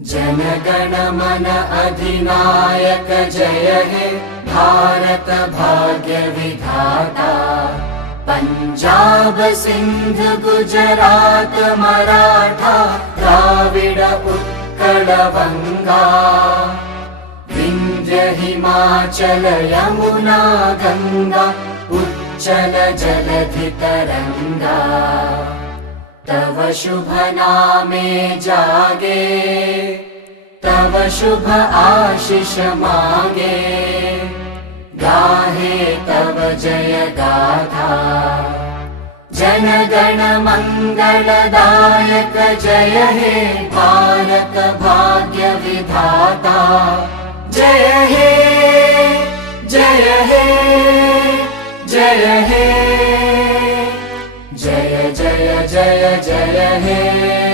जनगण मन अधिनायक जय हे भारत भाग्य विधाता। पंजाब सिंध गुजरात मराठा द्राविड उत्कल बंगा। विंध्य हिमाचल यमुना गंगा उच्चल जलधि तरंगा। तव शुभ नामे जागे तव शुभ आशीष मागे। गाहे तव जय गाथा जनगण मंगलदायक जय हे भारत भाग्य विधाता। जय हे जय हे जय हे जय जय जय जय हे।